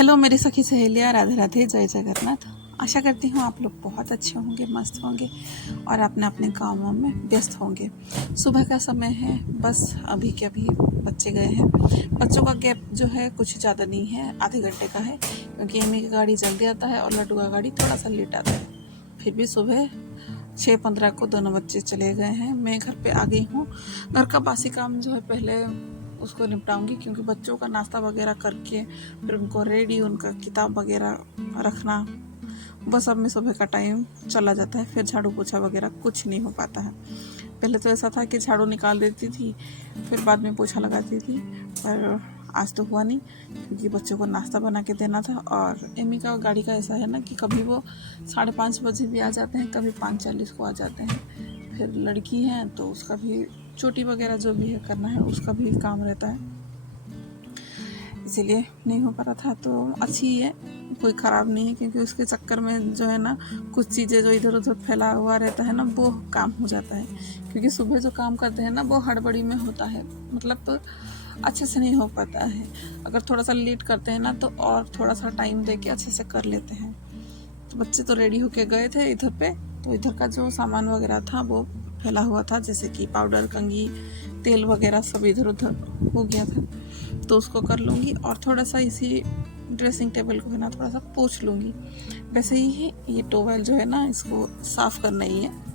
Hello मेरी सखी सहेलियाँ, राधे राधे, जय जगन्नाथ। आशा करती हूँ आप लोग बहुत अच्छे होंगे, मस्त होंगे और अपने अपने कामों में व्यस्त होंगे। सुबह का समय है, बस अभी के अभी बच्चे गए हैं। बच्चों का गैप जो है कुछ ज़्यादा नहीं है, आधे घंटे का है, क्योंकि एमी की गाड़ी जल्दी आता है और लड्डू का गाड़ी थोड़ा सा लेट आता है। फिर भी सुबह 6:15 को दोनों बच्चे चले गए हैं। मैं घर पे आ गई हूँ। घर का बासी काम जो है पहले उसको निपटाऊंगी, क्योंकि बच्चों का नाश्ता वगैरह करके फिर उनको रेडी, उनका किताब वगैरह रखना, बस अब में सुबह का टाइम चला जाता है। फिर झाड़ू पोछा वगैरह कुछ नहीं हो पाता है। पहले तो ऐसा था कि झाड़ू निकाल देती थी, फिर बाद में पोछा लगाती थी, पर आज तो हुआ नहीं, क्योंकि बच्चों को नाश्ता बना के देना था। और एमी का गाड़ी का ऐसा है ना कि कभी वो 5:30 बजे भी आ जाते हैं, कभी 5:40 को आ जाते हैं। फिर लड़की है तो उसका भी चोटी वगैरह जो भी है करना है, उसका भी काम रहता है, इसीलिए नहीं हो पा रहा था। तो अच्छी ही है, कोई ख़राब नहीं है, क्योंकि उसके चक्कर में जो है ना कुछ चीज़ें जो इधर उधर फैला हुआ रहता है ना, वो काम हो जाता है। क्योंकि सुबह जो काम करते हैं ना वो हड़बड़ी में होता है, मतलब तो अच्छे से नहीं हो पाता है। अगर थोड़ा सा लेट करते हैं ना तो और थोड़ा सा टाइम दे के अच्छे से कर लेते हैं। तो बच्चे तो रेडी होके गए थे इधर पे, तो इधर का जो सामान वगैरह था वो फैला हुआ था, जैसे कि पाउडर, कंघी, तेल वगैरह सब इधर उधर हो गया था, तो उसको कर लूँगी। और थोड़ा सा इसी ड्रेसिंग टेबल को है ना थोड़ा सा पोंछ लूँगी। वैसे ही है, ये टॉवेल जो है ना इसको साफ़ करना ही है।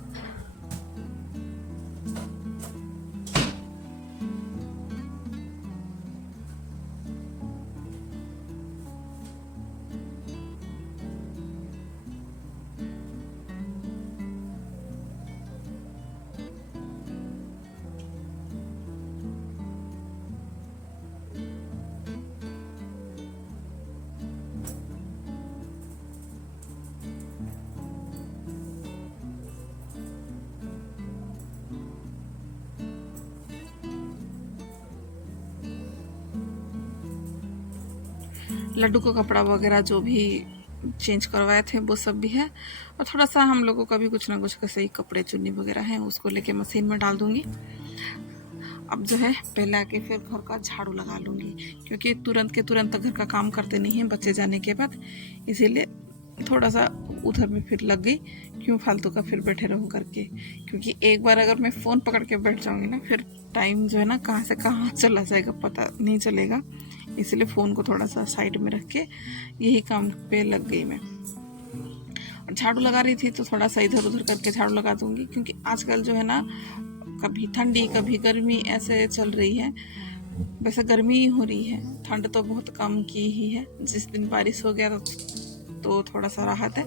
लड्डू को कपड़ा वगैरह जो भी चेंज करवाए थे वो सब भी है, और थोड़ा सा हम लोगों का भी कुछ ना कुछ कैसे ही कपड़े चुन्नी वगैरह हैं, उसको लेके मशीन में डाल दूँगी। अब जो है पहले आके फिर घर का झाड़ू लगा लूँगी, क्योंकि तुरंत के तुरंत घर का काम करते नहीं हैं बच्चे जाने के बाद, इसीलिए थोड़ा सा उधर में फिर लग गई। क्यों फालतू का फिर बैठे रहूँ करके, क्योंकि एक बार अगर मैं फ़ोन पकड़ के बैठ जाऊँगी ना, फिर टाइम जो है ना कहाँ से कहाँ चला जाएगा पता नहीं चलेगा। इसलिए फ़ोन को थोड़ा सा साइड में रख के यही काम पे लग गई मैं। झाड़ू लगा रही थी तो थोड़ा सा इधर उधर करके झाड़ू लगा दूंगी, क्योंकि आजकल जो है ना कभी ठंडी कभी गर्मी ऐसे चल रही है। वैसे गर्मी ही हो रही है, ठंड तो बहुत कम की ही है। जिस दिन बारिश हो गया तो थोड़ा सा राहत है,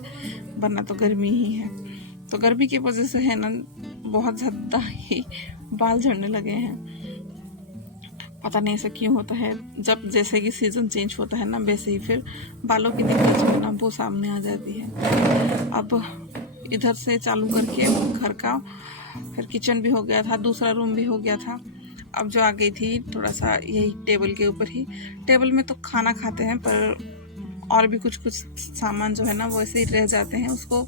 वरना तो गर्मी ही है। तो गर्मी की वजह से है ना बहुत ज़्यादा ही बाल झड़ने लगे हैं। पता नहीं ऐसा क्यों होता है, जब जैसे कि सीज़न चेंज होता है ना वैसे ही फिर बालों की दिक्कत जो है ना वो सामने आ जाती है। अब इधर से चालू करके घर का, फिर किचन भी हो गया था, दूसरा रूम भी हो गया था। अब जो आ गई थी थोड़ा सा यही टेबल के ऊपर ही। टेबल में तो खाना खाते हैं, पर और भी कुछ कुछ सामान जो है ना वो ऐसे ही रह जाते हैं, उसको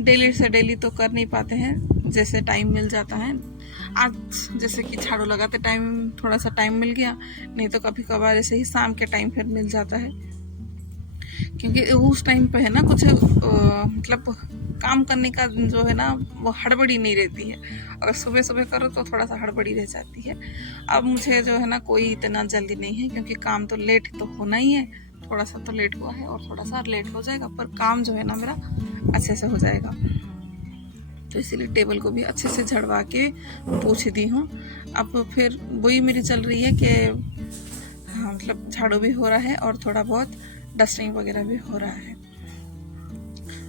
डेली से डेली तो कर नहीं पाते हैं, जैसे टाइम मिल जाता है। आज जैसे कि झाड़ू लगाते टाइम थोड़ा सा टाइम मिल गया, नहीं तो कभी कभार ऐसे ही शाम के टाइम फिर मिल जाता है, क्योंकि उस टाइम पे है ना कुछ मतलब काम करने का जो है ना वो हड़बड़ी नहीं रहती है। अगर सुबह सुबह करो तो थोड़ा सा हड़बड़ी रह जाती है। अब मुझे जो है ना कोई इतना जल्दी नहीं है, क्योंकि काम तो लेट तो होना ही है, थोड़ा सा तो लेट हुआ है और थोड़ा सा लेट हो जाएगा, पर काम जो है ना मेरा अच्छे से हो जाएगा। तो इसीलिए टेबल को भी अच्छे से झड़वा के पोंछ दी हूँ। अब फिर वही मेरी चल रही है कि हाँ, मतलब झाड़ू भी हो रहा है और थोड़ा बहुत डस्टिंग वगैरह भी हो रहा है।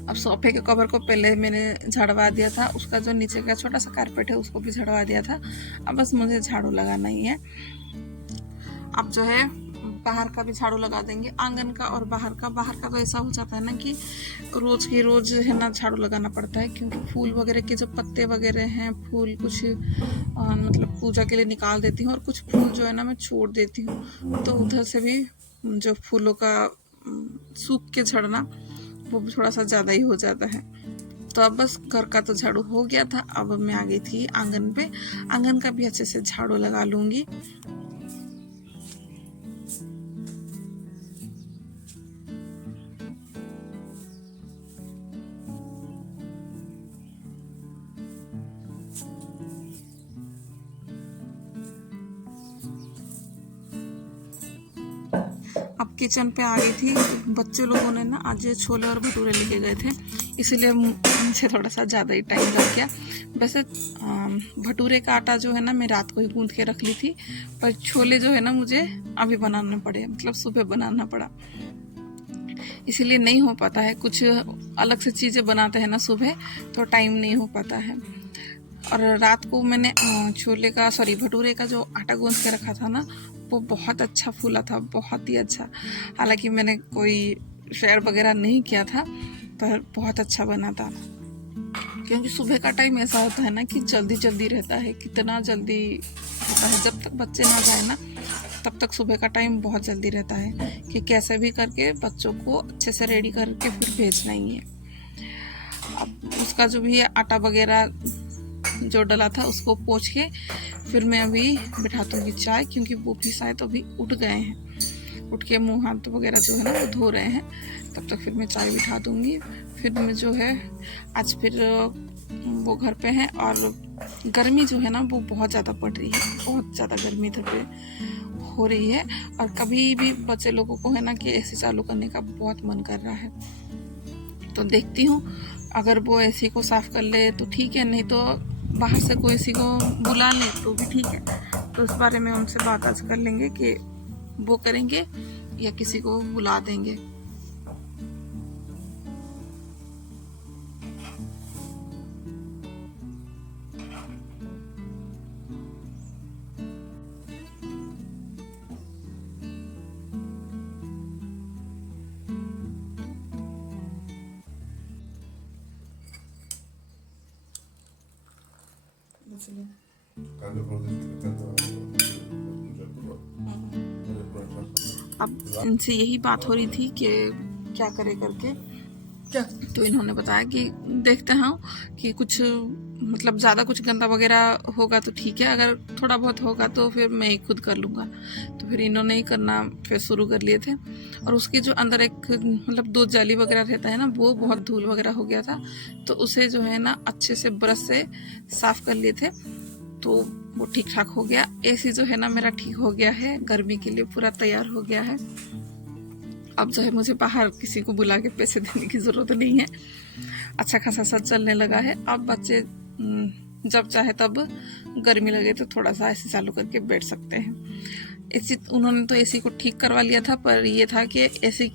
अब सोफे के कवर को पहले मैंने झड़वा दिया था, उसका जो नीचे का छोटा सा कारपेट है उसको भी झड़वा दिया था। अब बस मुझे झाड़ू लगाना ही है। अब जो है बाहर का भी झाड़ू लगा देंगे, आंगन का और बाहर का। बाहर का तो ऐसा हो जाता है ना कि रोज की रोज है ना झाड़ू लगाना पड़ता है, क्योंकि फूल वगैरह के जो पत्ते वगैरह हैं, फूल कुछ मतलब पूजा के लिए निकाल देती हूँ, और कुछ फूल जो है ना मैं छोड़ देती हूँ, तो उधर से भी जो फूलों का सूख के झड़ना वो भी थोड़ा सा ज़्यादा ही हो जाता है। तो अब बस घर का तो झाड़ू हो गया था, अब मैं आ गई थी आंगन पे। आंगन का भी अच्छे से झाड़ू लगा लूँगी। किचन पे आ गई थी। बच्चे लोगों ने ना आज छोले और भटूरे लेके गए थे, इसीलिए मुझे थोड़ा सा ज़्यादा ही टाइम लग गया। वैसे भटूरे का आटा जो है ना मैं रात को ही गूंथ के रख ली थी, पर छोले जो है ना मुझे अभी बनाना पड़े, मतलब सुबह बनाना पड़ा, इसीलिए नहीं हो पाता है। कुछ अलग से चीज़ें बनाते हैं ना सुबह, तो टाइम नहीं हो पाता है। और रात को मैंने भटूरे का जो आटा गूंथ के रखा था ना, वो बहुत अच्छा फूला था, बहुत ही अच्छा। हालांकि मैंने कोई शेयर वगैरह नहीं किया था, पर बहुत अच्छा बना था। क्योंकि सुबह का टाइम ऐसा होता है ना कि जल्दी जल्दी रहता है, कितना जल्दी होता है। जब तक बच्चे ना जाए ना, तब तक सुबह का टाइम बहुत जल्दी रहता है कि कैसे भी करके बच्चों को अच्छे से रेडी करके फिर भेजना ही है। अब उसका जो भी आटा वगैरह जो डला था उसको पोंछ के फिर मैं अभी बिठा दूँगी चाय, क्योंकि वो भी शायद अभी उठ गए हैं, उठ के मुँह हाथ वगैरह जो है ना वो धो रहे हैं। तब तक फिर मैं चाय बिठा दूँगी। फिर मैं जो है आज फिर वो घर पे हैं, और गर्मी जो है ना वो बहुत ज़्यादा पड़ रही है, बहुत ज़्यादा गर्मी इधर पे हो रही है। और कभी भी बच्चे लोगों को है ना कि एसी चालू करने का बहुत मन कर रहा है, तो देखती हूँ अगर वो एसी को साफ़ कर ले तो ठीक है, नहीं तो बाहर से कोई एसी को बुला ले तो भी ठीक है। तो इस बारे में उनसे बात आज कर लेंगे कि वो करेंगे या किसी को बुला देंगे। अब इनसे यही बात हो रही थी कि क्या करे करके, तो इन्होंने बताया कि देखते हैं कि कुछ मतलब ज़्यादा कुछ गंदा वगैरह होगा तो ठीक है, अगर थोड़ा बहुत होगा तो फिर मैं ही खुद कर लूँगा। तो फिर इन्होंने ही करना फिर शुरू कर लिए थे। और उसके जो अंदर एक मतलब 2 जाली वगैरह रहता है ना, वो बहुत धूल वगैरह हो गया था, तो उसे जो है ना अच्छे से ब्रश से साफ़ कर लिए थे, तो वो ठीक ठाक हो गया। एसी जो है ना मेरा ठीक हो गया है, गर्मी के लिए पूरा तैयार हो गया है। अब जो है मुझे बाहर किसी को बुला के पैसे देने की ज़रूरत नहीं है, अच्छा खासा सा चलने लगा है। अब बच्चे जब चाहे तब गर्मी लगे तो थोड़ा सा एसी चालू करके बैठ सकते हैं। एसी उन्होंने तो एसी को ठीक करवा लिया था, पर ये था कि एसी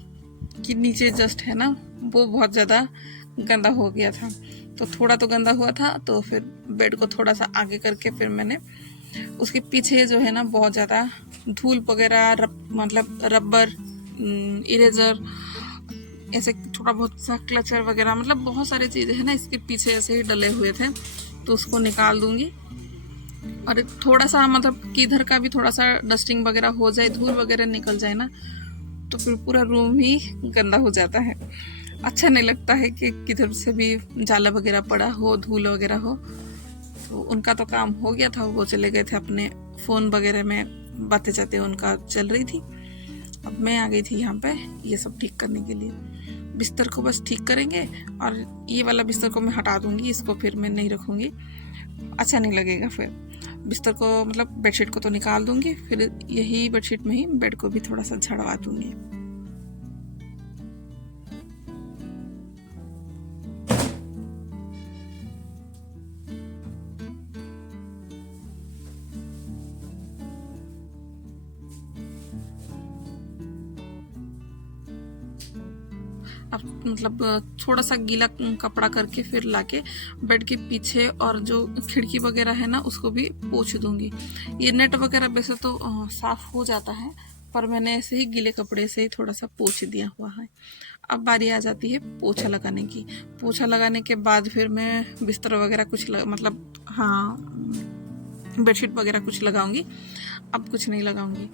के नीचे जस्ट है ना वो बहुत ज़्यादा गंदा हो गया था, तो थोड़ा तो गंदा हुआ था, तो फिर बेड को थोड़ा सा आगे करके फिर मैंने उसके पीछे जो है ना बहुत ज़्यादा धूल वगैरह मतलब रबर, इरेजर, ऐसे थोड़ा बहुत सा क्लचर वगैरह, मतलब बहुत सारी चीज़ें हैं ना इसके पीछे ऐसे ही डले हुए थे, तो उसको निकाल दूंगी। और थोड़ा सा मतलब किधर का भी थोड़ा सा डस्टिंग वगैरह हो जाए, धूल वगैरह निकल जाए ना, तो फिर पूरा रूम ही गंदा हो जाता है। अच्छा नहीं लगता है कि किधर से भी जाला वगैरह पड़ा हो, धूल वगैरह हो। तो उनका तो काम हो गया था, वो चले गए थे अपने फ़ोन वगैरह में, बातें जाते उनका चल रही थी। अब मैं आ गई थी यहाँ पे ये सब ठीक करने के लिए। बिस्तर को बस ठीक करेंगे, और ये वाला बिस्तर को मैं हटा दूँगी, इसको फिर मैं नहीं रखूँगी, अच्छा नहीं लगेगा। फिर बिस्तर को मतलब बेडशीट को तो निकाल दूँगी, फिर यही बेडशीट में ही बेड को भी थोड़ा सा झड़वा दूँगी। अब मतलब थोड़ा सा गीला कपड़ा करके फिर लाके बेड के पीछे और जो खिड़की वगैरह है ना उसको भी पोंछ दूंगी। ये नेट वगैरह वैसे तो साफ हो जाता है, पर मैंने ऐसे ही गीले कपड़े से ही थोड़ा सा पोंछ दिया हुआ है। अब बारी आ जाती है पोछा लगाने की। पोछा लगाने के बाद फिर मैं बिस्तर वगैरह कुछ मतलब हाँ बेडशीट वगैरह कुछ लगाऊंगी, अब कुछ नहीं लगाऊंगी।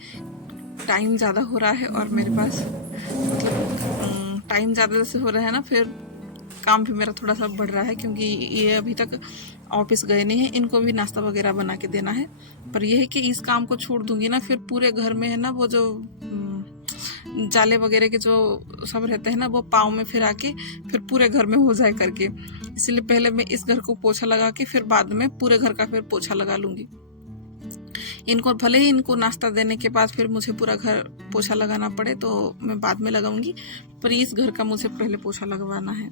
टाइम ज़्यादा हो रहा है और मेरे पास मतलब टाइम ज़्यादा जैसे हो रहा है ना, फिर काम भी मेरा थोड़ा सा बढ़ रहा है, क्योंकि ये अभी तक ऑफिस गए नहीं हैं, इनको भी नाश्ता वगैरह बना के देना है। पर यह है कि इस काम को छोड़ दूंगी ना, फिर पूरे घर में है ना वो जो जाले वगैरह के जो सब रहते हैं ना, वो पाँव में फिर आके फिर पूरे घर में हो जाए करके। इसलिए पहले मैं इस घर को पोछा लगा के फिर बाद में पूरे घर का फिर पोछा लगा लूँगी। इनको भले ही इनको नाश्ता देने के बाद फिर मुझे पूरा घर पोछा लगाना पड़े तो मैं बाद में लगाऊंगी, पर इस घर का मुझे पहले पोछा लगवाना है।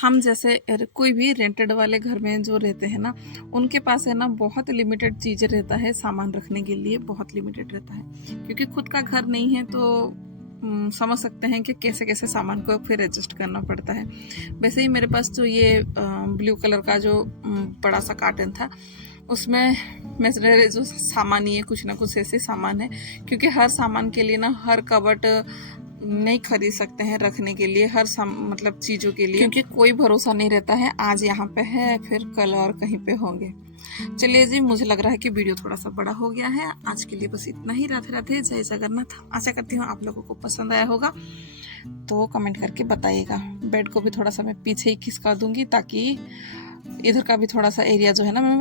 हम जैसे कोई भी रेंटेड वाले घर में जो रहते हैं ना, उनके पास है ना बहुत लिमिटेड चीज़ें रहता है, सामान रखने के लिए बहुत लिमिटेड रहता है, क्योंकि खुद का घर नहीं है तो समझ सकते हैं कि कैसे कैसे सामान को फिर एडजस्ट करना पड़ता है। वैसे ही मेरे पास जो ये ब्लू कलर का जो बड़ा सा कार्टन था, उसमें मेरे जो सामान ही है, कुछ ना कुछ ऐसे सामान है, क्योंकि हर सामान के लिए ना हर कबर्ड नहीं खरीद सकते हैं रखने के लिए, हर मतलब चीज़ों के लिए, क्योंकि कोई भरोसा नहीं रहता है, आज यहाँ पे है फिर कल और कहीं पे होंगे। चलिए जी, मुझे लग रहा है कि वीडियो थोड़ा सा बड़ा हो गया है। आज के लिए बस इतना ही। राधे राधे, जय जगन्नाथ। आशा करती हूँ आप लोगों को पसंद आया होगा, तो कमेंट करके बताइएगा। बेड को भी थोड़ा सा मैं पीछे ही खिसका दूंगी ताकि इधर का भी थोड़ा सा एरिया जो है ना मैं